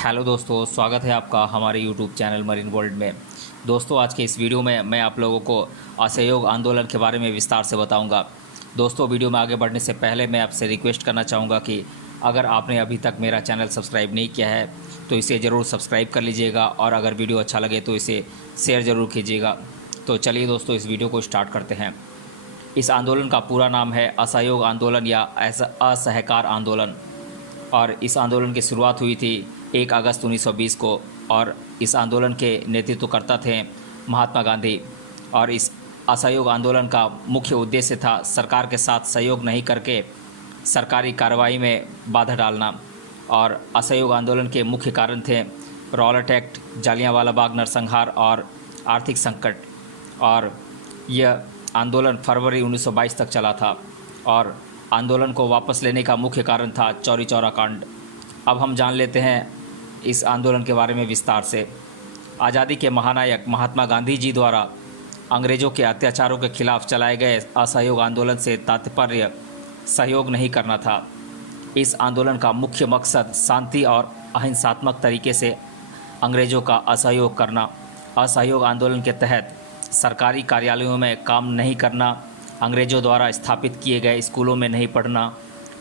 Hello दोस्तों, स्वागत है आपका हमारे यूट्यूब चैनल मरीन वर्ल्ड में। दोस्तों, आज के इस वीडियो में मैं आप लोगों को असहयोग आंदोलन के बारे में विस्तार से बताऊंगा। दोस्तों, वीडियो में आगे बढ़ने से पहले मैं आपसे रिक्वेस्ट करना चाहूँगा कि अगर आपने अभी तक मेरा चैनल सब्सक्राइब नहीं किया है तो इसे ज़रूर सब्सक्राइब कर लीजिएगा, और अगर वीडियो अच्छा लगे तो इसे शेयर ज़रूर कीजिएगा। तो चलिए दोस्तों, इस वीडियो को स्टार्ट करते हैं। इस आंदोलन का पूरा नाम है असहयोग आंदोलन या असहकार आंदोलन, और इस आंदोलन की शुरुआत हुई थी 1 अगस्त 1920 को, और इस आंदोलन के नेतृत्वकर्ता थे महात्मा गांधी। और इस असहयोग आंदोलन का मुख्य उद्देश्य था सरकार के साथ सहयोग नहीं करके सरकारी कार्रवाई में बाधा डालना। और असहयोग आंदोलन के मुख्य कारण थे रॉलेट एक्ट, जालियांवाला बाग नरसंहार और आर्थिक संकट। और यह आंदोलन फरवरी 1922 तक चला था, और आंदोलन को वापस लेने का मुख्य कारण था चौरी चौरा कांड। अब हम जान लेते हैं इस आंदोलन के बारे में विस्तार से। आज़ादी के महानायक महात्मा गांधी जी द्वारा अंग्रेज़ों के अत्याचारों के खिलाफ चलाए गए असहयोग आंदोलन से तात्पर्य सहयोग नहीं करना था। इस आंदोलन का मुख्य मकसद शांति और अहिंसात्मक तरीके से अंग्रेज़ों का असहयोग करना। असहयोग आंदोलन के तहत सरकारी कार्यालयों में काम नहीं करना, अंग्रेज़ों द्वारा स्थापित किए गए स्कूलों में नहीं पढ़ना,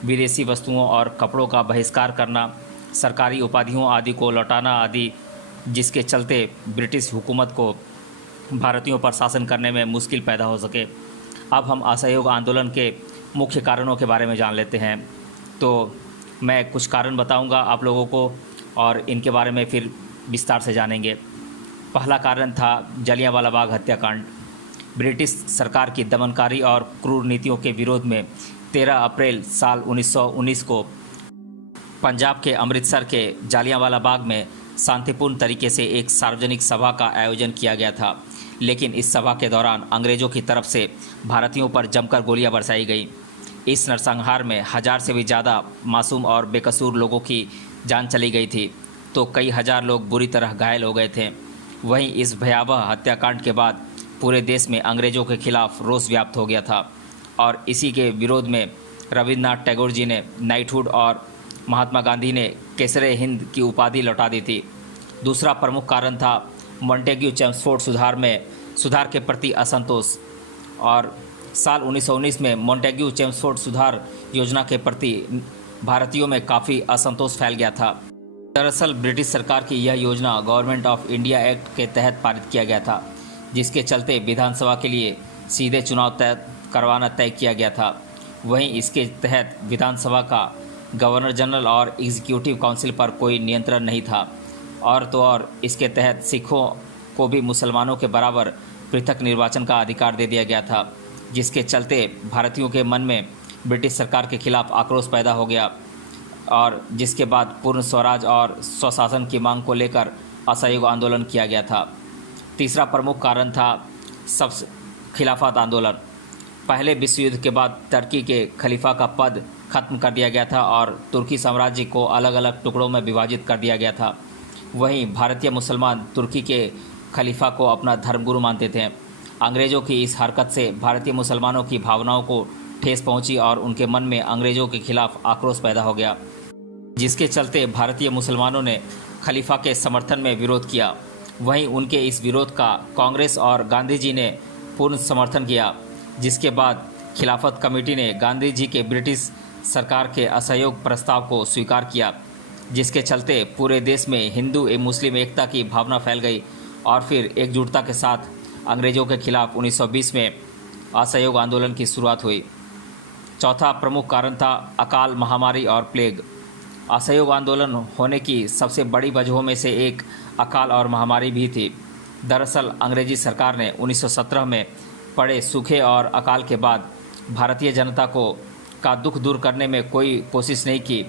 विदेशी वस्तुओं और कपड़ों का बहिष्कार करना, सरकारी उपाधियों आदि को लौटाना आदि, जिसके चलते ब्रिटिश हुकूमत को भारतीयों पर शासन करने में मुश्किल पैदा हो सके। अब हम असहयोग आंदोलन के मुख्य कारणों के बारे में जान लेते हैं। तो मैं कुछ कारण बताऊंगा आप लोगों को, और इनके बारे में फिर विस्तार से जानेंगे। पहला कारण था जलियांवाला बाग हत्याकांड। ब्रिटिश सरकार की दमनकारी और क्रूर नीतियों के विरोध में 13 अप्रैल साल 1919 को पंजाब के अमृतसर के जालियांवाला बाग में शांतिपूर्ण तरीके से एक सार्वजनिक सभा का आयोजन किया गया था। लेकिन इस सभा के दौरान अंग्रेज़ों की तरफ से भारतीयों पर जमकर गोलियां बरसाई गई। इस नरसंहार में 1000 से भी ज़्यादा मासूम और बेकसूर लोगों की जान चली गई थी, तो कई हज़ार लोग बुरी तरह घायल हो गए थे। वहीं इस भयावह हत्याकांड के बाद पूरे देश में अंग्रेज़ों के खिलाफ रोष व्याप्त हो गया था, और इसी के विरोध में रविन्द्रनाथ टैगोर जी ने नाइटहुड और महात्मा गांधी ने केसरे हिंद की उपाधि लौटा दी थी। दूसरा प्रमुख कारण था मॉन्टेग्यू चेम्सफोर्ड सुधार के प्रति असंतोष, और साल 1919 में मॉन्टेग्यू चेम्सफोर्ड सुधार योजना के प्रति भारतीयों में काफ़ी असंतोष फैल गया था। दरअसल ब्रिटिश सरकार की यह योजना गवर्नमेंट ऑफ इंडिया एक्ट के तहत पारित किया गया था, जिसके चलते विधानसभा के लिए सीधे चुनाव करवाना तय किया गया था। वहीं इसके तहत विधानसभा का गवर्नर जनरल और एग्जीक्यूटिव काउंसिल पर कोई नियंत्रण नहीं था, और तो और इसके तहत सिखों को भी मुसलमानों के बराबर पृथक निर्वाचन का अधिकार दे दिया गया था, जिसके चलते भारतीयों के मन में ब्रिटिश सरकार के खिलाफ आक्रोश पैदा हो गया, और जिसके बाद पूर्ण स्वराज और स्वशासन की मांग को लेकर असहयोग आंदोलन किया गया था। तीसरा प्रमुख कारण था खिलाफत आंदोलन। पहले विश्व युद्ध के बाद तुर्की के खलीफा का पद खत्म कर दिया गया था और तुर्की साम्राज्य को अलग अलग टुकड़ों में विभाजित कर दिया गया था। वहीं भारतीय मुसलमान तुर्की के खलीफा को अपना धर्मगुरु मानते थे। अंग्रेज़ों की इस हरकत से भारतीय मुसलमानों की भावनाओं को ठेस पहुंची और उनके मन में अंग्रेज़ों के खिलाफ आक्रोश पैदा हो गया, जिसके चलते भारतीय मुसलमानों ने खलीफा के समर्थन में विरोध किया। वहीं उनके इस विरोध का कांग्रेस और गांधी जी ने पूर्ण समर्थन किया, जिसके बाद खिलाफत कमेटी ने गांधी जी के ब्रिटिश सरकार के असहयोग प्रस्ताव को स्वीकार किया, जिसके चलते पूरे देश में हिंदू एवं मुस्लिम एकता की भावना फैल गई, और फिर एकजुटता के साथ अंग्रेज़ों के खिलाफ 1920 में असहयोग आंदोलन की शुरुआत हुई। चौथा प्रमुख कारण था अकाल, महामारी और प्लेग। असहयोग आंदोलन होने की सबसे बड़ी वजहों में से एक अकाल और महामारी भी थी। दरअसल अंग्रेजी सरकार ने 1917 में पड़े सूखे और अकाल के बाद भारतीय जनता का दुख दूर करने में कोई कोशिश नहीं की,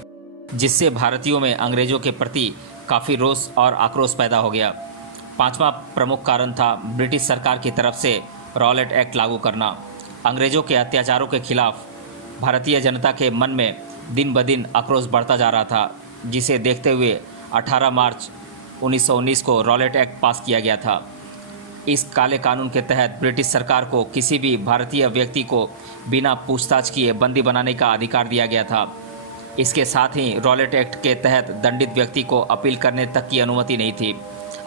जिससे भारतीयों में अंग्रेज़ों के प्रति काफ़ी रोष और आक्रोश पैदा हो गया। पांचवा प्रमुख कारण था ब्रिटिश सरकार की तरफ से रॉलेट एक्ट लागू करना। अंग्रेज़ों के अत्याचारों के खिलाफ भारतीय जनता के मन में दिन ब दिन आक्रोश बढ़ता जा रहा था, जिसे देखते हुए 18 मार्च 1919 को रॉलेट एक्ट पास किया गया था। इस काले कानून के तहत ब्रिटिश सरकार को किसी भी भारतीय व्यक्ति को बिना पूछताछ किए बंदी बनाने का अधिकार दिया गया था। इसके साथ ही रॉलेट एक्ट के तहत दंडित व्यक्ति को अपील करने तक की अनुमति नहीं थी।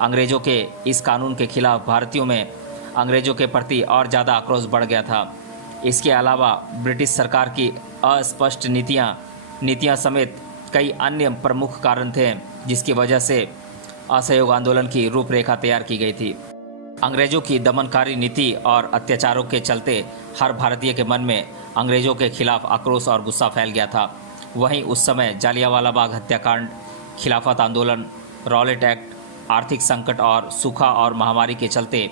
अंग्रेजों के इस कानून के खिलाफ भारतीयों में अंग्रेजों के प्रति और ज़्यादा आक्रोश बढ़ गया था। इसके अलावा ब्रिटिश सरकार की अस्पष्ट नीतियाँ समेत कई अन्य प्रमुख कारण थे जिसकी वजह से असहयोग आंदोलन की रूपरेखा तैयार की गई थी। अंग्रेजों की दमनकारी नीति और अत्याचारों के चलते हर भारतीय के मन में अंग्रेजों के खिलाफ आक्रोश और गुस्सा फैल गया था। वहीं उस समय जालियांवाला बाग हत्याकांड, खिलाफत आंदोलन, रॉलेट एक्ट, आर्थिक संकट और सूखा और महामारी के चलते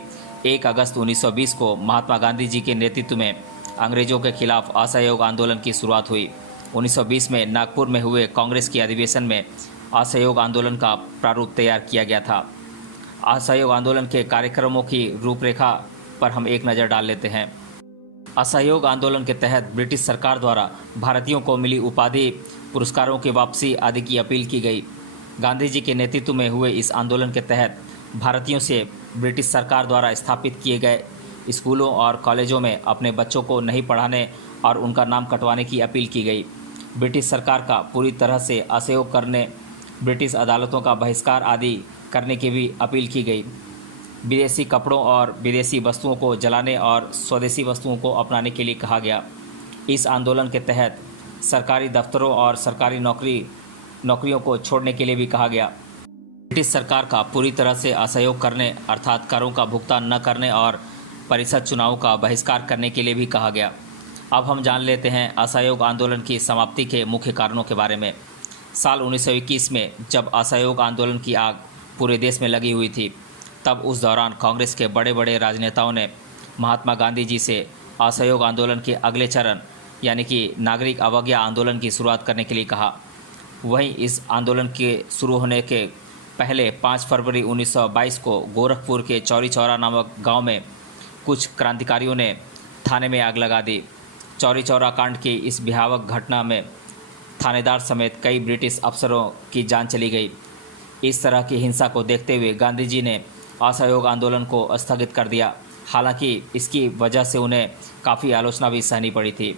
1 अगस्त 1920 को महात्मा गांधी जी के नेतृत्व में अंग्रेजों के खिलाफ असहयोग आंदोलन की शुरुआत हुई। 1920 में नागपुर में हुए कांग्रेस के अधिवेशन में असहयोग आंदोलन का प्रारूप तैयार किया गया था। असहयोग आंदोलन के कार्यक्रमों की रूपरेखा पर हम एक नज़र डाल लेते हैं। असहयोग आंदोलन के तहत ब्रिटिश सरकार द्वारा भारतीयों को मिली उपाधि, पुरस्कारों की वापसी आदि की अपील की गई। गांधी जी के नेतृत्व में हुए इस आंदोलन के तहत भारतीयों से ब्रिटिश सरकार द्वारा स्थापित किए गए स्कूलों और कॉलेजों में अपने बच्चों को नहीं पढ़ाने और उनका नाम कटवाने की अपील की गई। ब्रिटिश सरकार का पूरी तरह से असहयोग करने, ब्रिटिश अदालतों का बहिष्कार आदि करने की भी अपील की गई। विदेशी कपड़ों और विदेशी वस्तुओं को जलाने और स्वदेशी वस्तुओं को अपनाने के लिए कहा गया। इस आंदोलन के तहत सरकारी दफ्तरों और सरकारी नौकरियों को छोड़ने के लिए भी कहा गया। ब्रिटिश सरकार का पूरी तरह से असहयोग करने अर्थात करों का भुगतान न करने और परिषद चुनावों का बहिष्कार करने के लिए भी कहा गया। अब हम जान लेते हैं असहयोग आंदोलन की समाप्ति के मुख्य कारणों के बारे में। साल 1921 में जब असहयोग आंदोलन की आग पूरे देश में लगी हुई थी, तब उस दौरान कांग्रेस के बड़े बड़े राजनेताओं ने महात्मा गांधी जी से असहयोग आंदोलन के अगले चरण यानी कि नागरिक अवज्ञा आंदोलन की शुरुआत करने के लिए कहा। वहीं इस आंदोलन के शुरू होने के पहले 5 फरवरी 1922 को गोरखपुर के चौरी चौरा नामक गांव में कुछ क्रांतिकारियों ने थाने में आग लगा दी। चौरी चौरा कांड की इस भयावह घटना में थानेदार समेत कई ब्रिटिश अफसरों की जान चली गई। इस तरह की हिंसा को देखते हुए गांधी जी ने असहयोग आंदोलन को स्थगित कर दिया। हालांकि इसकी वजह से उन्हें काफ़ी आलोचना भी सहनी पड़ी थी।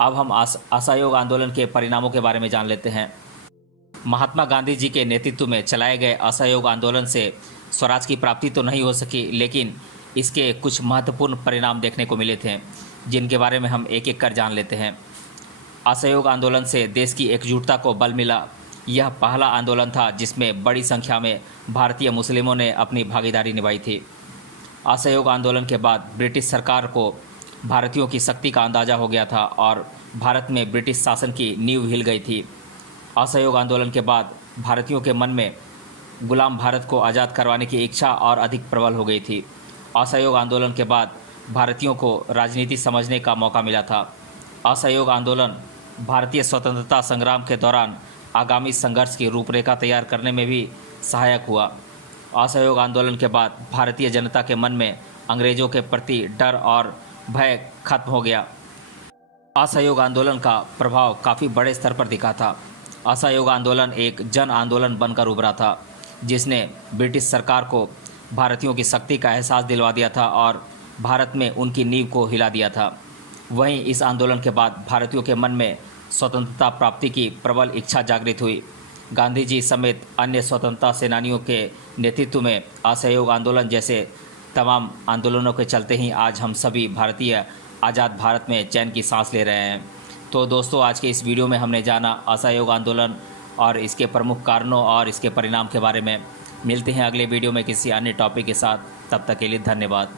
अब हम असहयोग आंदोलन के परिणामों के बारे में जान लेते हैं। महात्मा गांधी जी के नेतृत्व में चलाए गए असहयोग आंदोलन से स्वराज की प्राप्ति तो नहीं हो सकी, लेकिन इसके कुछ महत्वपूर्ण परिणाम देखने को मिले थे, जिनके बारे में हम एक एक कर जान लेते हैं। असहयोग आंदोलन से देश की एकजुटता को बल मिला। यह पहला आंदोलन था जिसमें बड़ी संख्या में भारतीय मुस्लिमों ने अपनी भागीदारी निभाई थी। असहयोग आंदोलन के बाद ब्रिटिश सरकार को भारतीयों की शक्ति का अंदाज़ा हो गया था और भारत में ब्रिटिश शासन की नींव हिल गई थी। असहयोग आंदोलन के बाद भारतीयों के मन में गुलाम भारत को आज़ाद करवाने की इच्छा और अधिक प्रबल हो गई थी। असहयोग आंदोलन के बाद भारतीयों को राजनीति समझने का मौका मिला था। असहयोग आंदोलन भारतीय स्वतंत्रता संग्राम के दौरान आगामी संघर्ष की रूपरेखा तैयार करने में भी सहायक हुआ। असहयोग आंदोलन के बाद भारतीय जनता के मन में अंग्रेजों के प्रति डर और भय खत्म हो गया। असहयोग आंदोलन का प्रभाव काफ़ी बड़े स्तर पर दिखा था। असहयोग आंदोलन एक जन आंदोलन बनकर उभरा था, जिसने ब्रिटिश सरकार को भारतीयों की शक्ति का एहसास दिलवा दिया था और भारत में उनकी नींव को हिला दिया था। वहीं इस आंदोलन के बाद भारतीयों के मन में स्वतंत्रता प्राप्ति की प्रबल इच्छा जागृत हुई। गांधी जी समेत अन्य स्वतंत्रता सेनानियों के नेतृत्व में असहयोग आंदोलन जैसे तमाम आंदोलनों के चलते ही आज हम सभी भारतीय आज़ाद भारत में चैन की सांस ले रहे हैं। तो दोस्तों, आज के इस वीडियो में हमने जाना असहयोग आंदोलन और इसके प्रमुख कारणों और इसके परिणाम के बारे में। मिलते हैं अगले वीडियो में किसी अन्य टॉपिक के साथ। तब तक के लिए धन्यवाद।